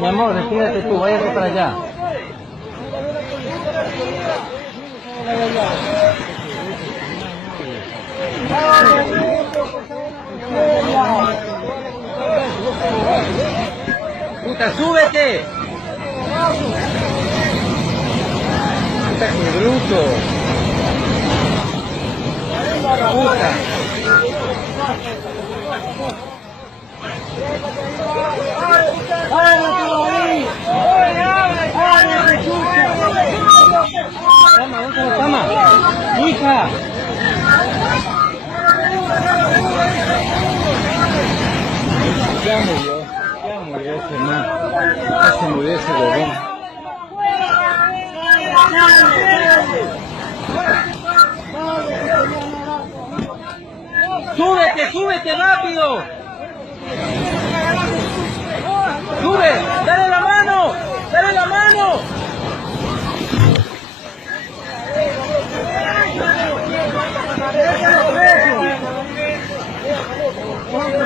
Mi amor, retírate tú, váyase para allá. Puta, súbete. Puta, qué bruto. Puta. Tama, hija. Ya murió ese man. Ya se murió ese huevón. Súbete, súbete rápido.